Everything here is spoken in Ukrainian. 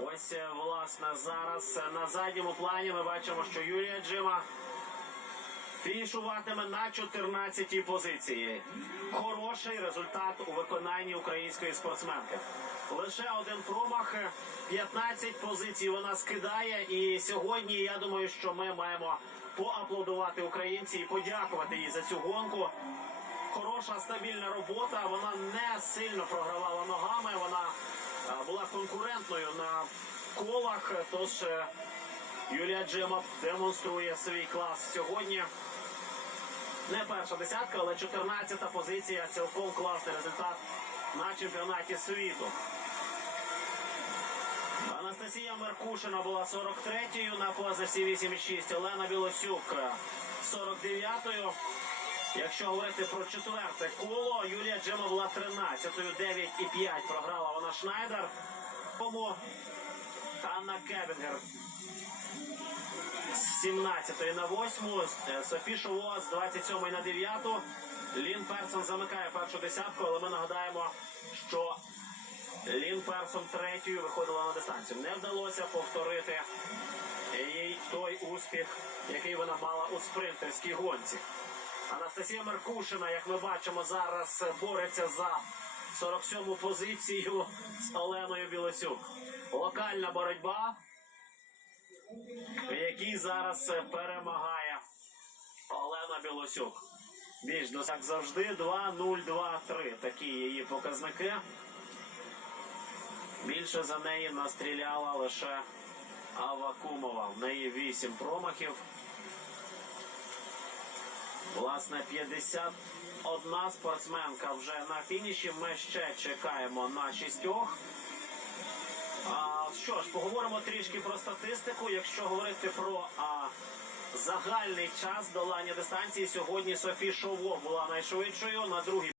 Ось е, власне зараз е, на задньому плані ми бачимо, що Юлія Джима фінішуватиме на 14-й позиції. Хороший результат у виконанні української спортсменки. Лише один промах, е, 15 позицій вона скидає. І сьогодні я думаю, що ми маємо поаплодувати українці і подякувати їй за цю гонку. Хороша стабільна робота. Вона не сильно програвала ногами. Вона е, була конкурентною на колах. Тож е, Юлія Джима демонструє свій клас сьогодні. Не перша десятка, але 14-та позиція. Цілком класний результат на чемпіонаті світу. Анастасія Меркушина була 43-ю на позиції 8,6. Олена Білосюк 49-ю. Якщо говорити про четверте коло, Юлія Джема була 13-ю, 9,5 програла вона Шнайдер. Тому Анна Кебінгер з 17 на 8, е, Софі Шово з 27 на 9. Лін Персон замикає першу десятку, але ми нагадаємо, що Лін Персон третьою виходила на дистанцію. Не вдалося повторити їй той успіх, який вона мала у спринтерській гонці. Анастасія Меркушина, як ми бачимо, зараз бореться за 47-му позицію з Оленою Білосюк. Локальна боротьба в якій зараз перемагає Олена Білосюк. Більш як завжди 2-0-2-3. Такі її показники. Більше за неї настріляла лише Авакумова. В неї 8 промахів. Власне, 51 спортсменка вже на фініші. Ми ще чекаємо на шістьох. А, що ж, поговоримо трішки про статистику. Якщо говорити про а, загальний час долання дистанції, сьогодні Софі Шово була найшвидшою на другій.